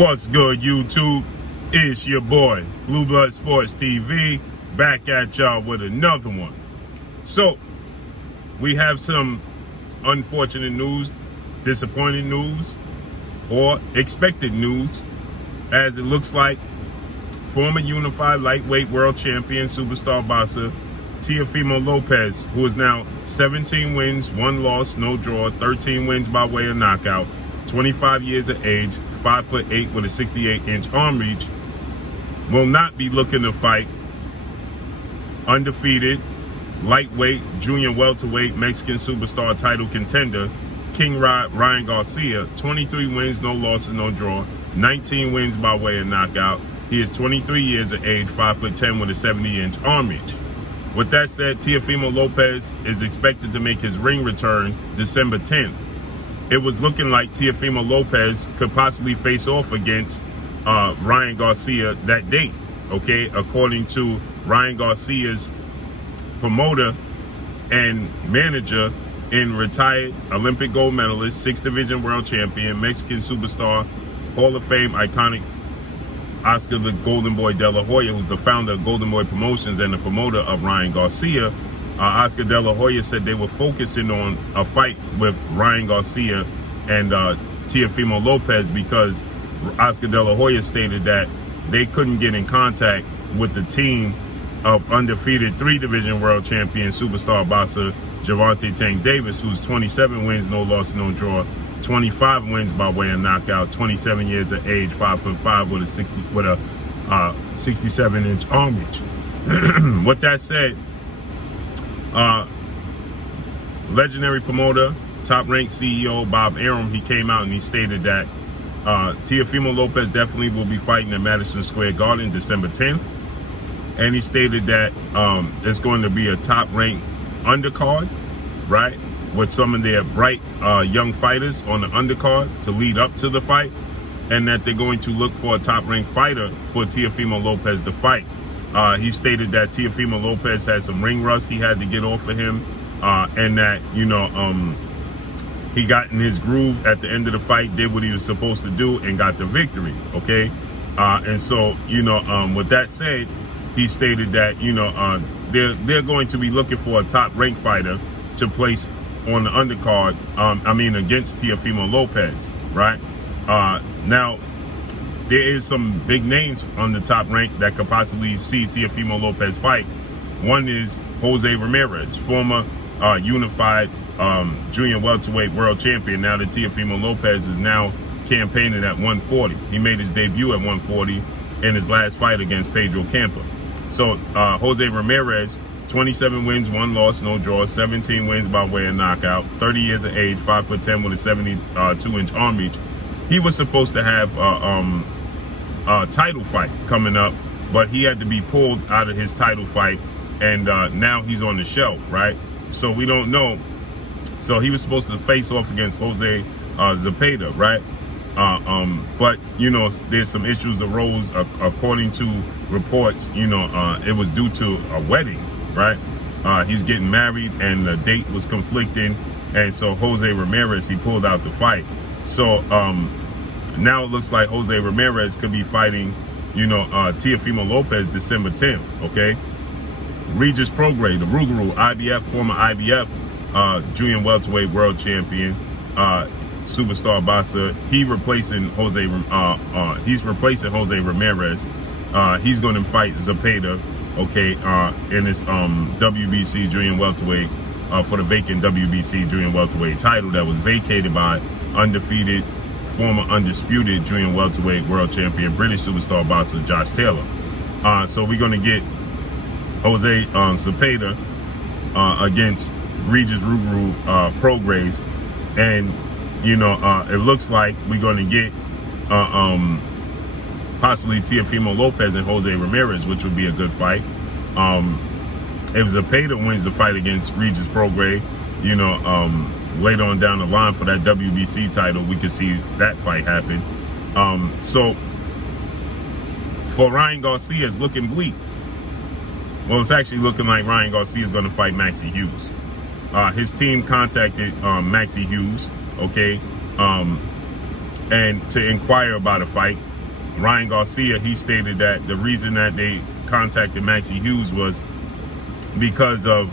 What's good, YouTube? It's your boy, Blue Blood Sports TV, back at y'all with another one. So, we have some unfortunate news, disappointing news, or expected news, as it looks like former unified lightweight world champion superstar boxer Teofimo Lopez, who is now 17 wins, 1 loss, no draw, 13 wins by way of knockout, 25 years of age, 5'8" with a 68-inch arm reach, will not be looking to fight undefeated lightweight, junior welterweight, Mexican superstar title contender King Ryan Garcia. 23 wins, no losses, no draw, 19 wins by way of knockout. He is 23 years of age, 5'10" with a 70-inch arm reach. With that said, Teofimo Lopez is expected to make his ring return December 10th. It was looking like Teofimo Lopez could possibly face off against Ryan Garcia that date, okay? According to Ryan Garcia's promoter and manager in retired Olympic gold medalist, 6th Division world champion, Mexican superstar, Hall of Fame iconic Oscar the Golden Boy De La Hoya, who's the founder of Golden Boy Promotions and the promoter of Ryan Garcia. Oscar De La Hoya said they were focusing on a fight with Ryan Garcia and Teofimo Lopez because Oscar De La Hoya stated that they couldn't get in contact with the team of undefeated 3-division world champion superstar boxer Gervonta Tank Davis, who's 27 wins, no loss, no draw, 25 wins by way of knockout, 27 years of age, 5'5" with a 67-inch arm reach. With that said, legendary promoter, top-ranked CEO Bob Arum, he came out and he stated that Teofimo Lopez definitely will be fighting at Madison Square Garden December 10th. And he stated that it's going to be a top-ranked undercard, right, with some of their bright young fighters on the undercard to lead up to the fight, and that they're going to look for a top-ranked fighter for Teofimo Lopez to fight. He stated that Teofimo Lopez had some ring rust he had to get off of him, and that, you know, he got in his groove at the end of the fight, did what he was supposed to do, and got the victory, okay? And so, you know, with that said, he stated that, you know, they're going to be looking for a top-ranked fighter to place on the undercard, against Teofimo Lopez, right? Now, there is some big names on the top rank that could possibly see Teofimo Lopez fight. One is Jose Ramirez, former unified junior welterweight world champion. Now that Teofimo Lopez is now campaigning at 140. He made his debut at 140 in his last fight against Pedro Campa. So Jose Ramirez, 27 wins, 1 loss, no draw, 17 wins by way of knockout, 30 years of age, 5'10" with a 72-inch arm reach. He was supposed to have a title fight coming up, but he had to be pulled out of his title fight, and now he's on the shelf, right? So we don't know. So he was supposed to face off against Jose Zepeda, right? But, you know, there's some issues arose according to reports. You know, it was due to a wedding, right? He's getting married and the date was conflicting, and so Jose Ramirez, he pulled out the fight. So now it looks like Jose Ramirez could be fighting, you know, Teofimo Lopez December 10th, okay? Regis Prograis, the Rougarou, IBF, former IBF junior welterweight world champion, superstar boxer. He's replacing Jose Ramirez. He's going to fight Zepeda, okay, in this WBC junior welterweight for the vacant WBC junior welterweight title that was vacated by undefeated, former undisputed junior welterweight world champion British superstar boxer Josh Taylor. So we're going to get Jose Zepeda against Regis Prograis, and you know, it looks like we're going to get possibly Teofimo Lopez and Jose Ramirez, which would be a good fight. If Zepeda wins the fight against Regis Prograis, you know, later on down the line for that WBC title, we could see that fight happen. So for Ryan Garcia, it's looking bleak. Well, it's actually looking like Ryan Garcia is going to fight Maxie Hughes. His team contacted Maxie Hughes, okay? and to inquire about a fight. Ryan Garcia, he stated that the reason that they contacted Maxie Hughes was because of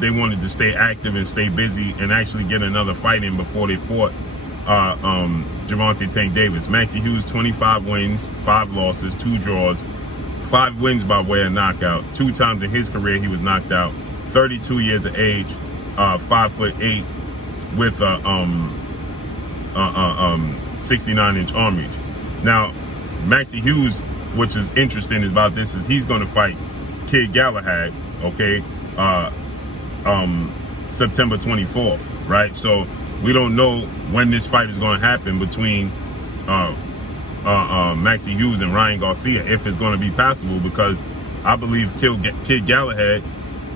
they wanted to stay active and stay busy and actually get another fight in before they fought Gervonta Tank Davis. Maxie Hughes, 25 wins, 5 losses, 2 draws, 5 wins by way of knockout. 2 times in his career he was knocked out. 32 years of age, 5'8", with a 69-inch arm reach. Now, Maxie Hughes, which is interesting about this, is he's going to fight Kid Galahad, okay, September 24th, right? So we don't know when this fight is going to happen between Maxie Hughes and Ryan Garcia, if it's going to be possible, because I believe Kid Galahad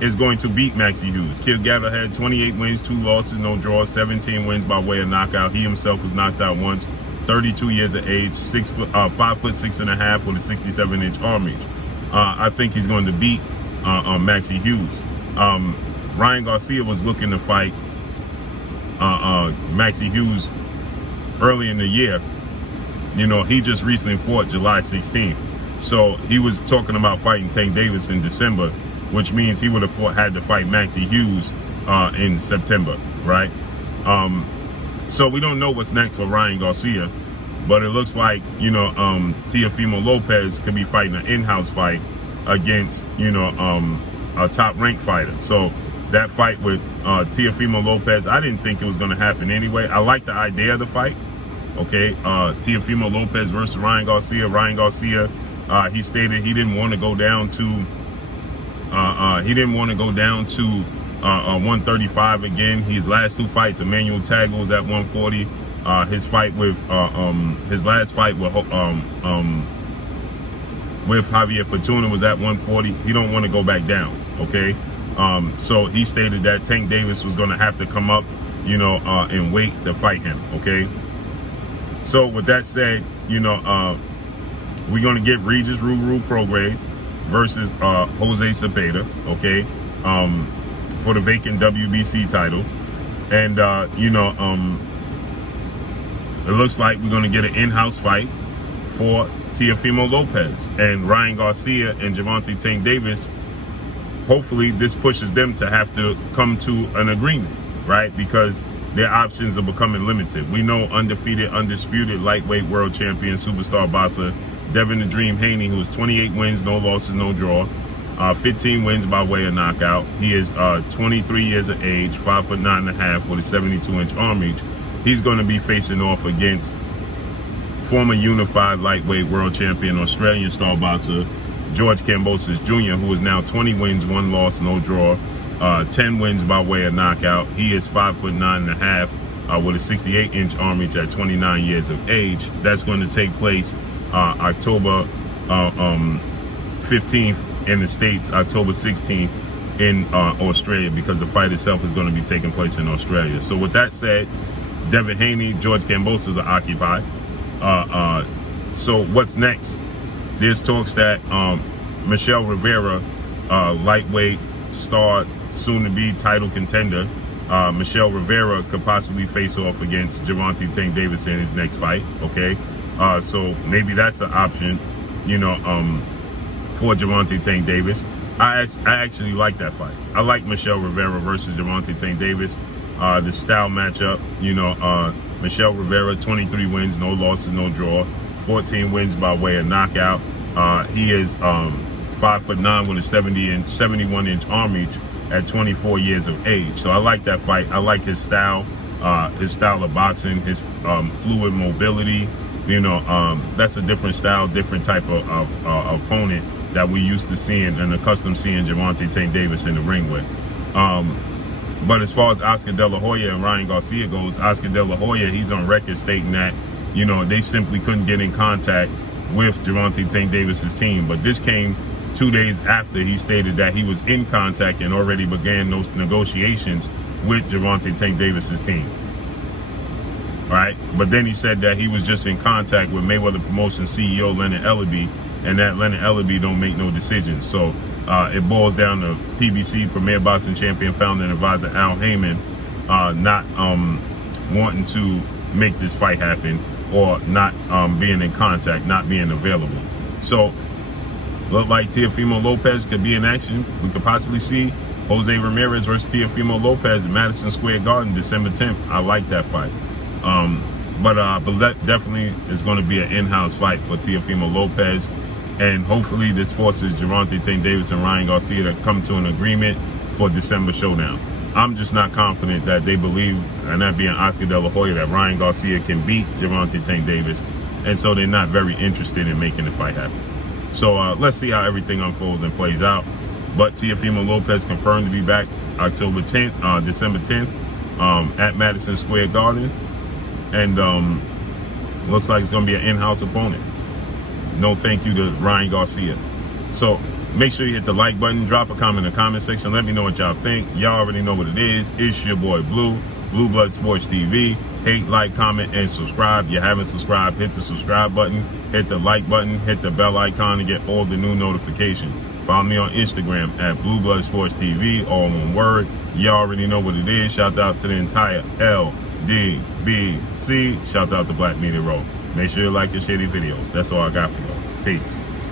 is going to beat Maxie Hughes. Kid Galahad, 28 wins, 2 losses, no draws, 17 wins by way of knockout. He himself was knocked out once. 32 years of age, 5'6.5" with a 67-inch arm reach. I think he's going to beat Maxie Hughes. Ryan Garcia was looking to fight Maxie Hughes early in the year. You know, he just recently fought July 16th. So he was talking about fighting Tank Davis in December, which means he would have had to fight Maxie Hughes in September, right? So we don't know what's next for Ryan Garcia, but it looks like, you know, Teofimo Lopez could be fighting an in-house fight against, you know, a top-ranked fighter. So that fight with Teofimo Lopez, I didn't think it was going to happen anyway. I like the idea of the fight, okay? Teofimo Lopez versus Ryan Garcia. Ryan Garcia, he stated he didn't want to go down to 135 again. His last 2 fights, Emmanuel Tagle was at 140. His fight with his last fight with Javier Fortuna was at 140. He don't want to go back down, okay? So he stated that Tank Davis was going to have to come up, you know, and wait to fight him, okay? So with that said, you know, we're going to get Regis Ruru Prograis versus Jose Cepeda, okay, for the vacant WBC title. And, you know, it looks like we're going to get an in-house fight for Teofimo Lopez and Ryan Garcia and Gervonta Tank Davis. Hopefully this pushes them to have to come to an agreement, right? Because their options are becoming limited. We know undefeated, undisputed lightweight world champion, superstar boxer Devin the Dream Haney, who has 28 wins, no losses, no draw, 15 wins by way of knockout. He is 23 years of age, 5'9.5" with a 72-inch arm reach. He's going to be facing off against former unified lightweight world champion, Australian star boxer George Kambosos Jr., who is now 20 wins, 1 loss, no draw, 10 wins by way of knockout. He is 5'9.5" with a 68-inch arm reach at 29 years of age. That's going to take place October 15th in the States, October 16th in Australia, because the fight itself is going to be taking place in Australia. So with that said, Devin Haney, George Kambosos are occupied. So what's next? There's talks that Michelle Rivera, lightweight star, soon-to-be title contender, Michelle Rivera could possibly face off against Gervonta Tank Davis in his next fight, okay? So maybe that's an option, you know, for Gervonta Tank Davis. I actually like that fight. I like Michelle Rivera versus Gervonta Tank Davis. The style matchup, you know, Michelle Rivera, 23 wins, no losses, no draw, 14 wins by way of knockout. He is 5'9" with a 71-inch arm reach at 24 years of age. So I like that fight. I like his style of boxing, his fluid mobility. You know, that's a different style, different type of opponent that we used to seeing and accustomed seeing Gervonta Tank Davis in the ring with. But as far as Oscar De La Hoya and Ryan Garcia goes, Oscar De La Hoya, he's on record stating that, you know, they simply couldn't get in contact with Gervonta Tank Davis's team. But this came 2 days after he stated that he was in contact and already began those negotiations with Gervonta Tank Davis's team. Right? But then he said that he was just in contact with Mayweather Promotions CEO Leonard Ellaby, and that Leonard Ellaby don't make no decisions. So it boils down to PBC, Premier Boxing Champion, founder and advisor Al Heyman, not wanting to make this fight happen. or not being in contact, not being available. So look like Teofimo Lopez could be in action. We could possibly see Jose Ramirez versus Teofimo Lopez in Madison Square Garden December 10th. I like that fight. But that definitely is going to be an in-house fight for Teofimo Lopez. And hopefully this forces Gervonta Tank Davis and Ryan Garcia to come to an agreement for December showdown. I'm just not confident that they believe, and that being Oscar De La Hoya, that Ryan Garcia can beat Gervonta Tank Davis. And so they're not very interested in making the fight happen. So let's see how everything unfolds and plays out. But Teofimo Lopez confirmed to be back December 10th at Madison Square Garden. And looks like it's going to be an in-house opponent. No thank you to Ryan Garcia. So make sure you hit the like button, drop a comment in the comment section. Let me know what y'all think. Y'all already know what it is. It's your boy Blue Blood Sports TV. Hate, like, comment, and subscribe. If you haven't subscribed, hit the subscribe button, hit the like button, hit the bell icon to get all the new notifications. Follow me on Instagram at Blue Blood Sports TV, all one word. You already know what it is. Shout out to the entire LDBC. Shout out to Black Media Row. Make sure you like and share these videos. That's all I got for y'all. Peace.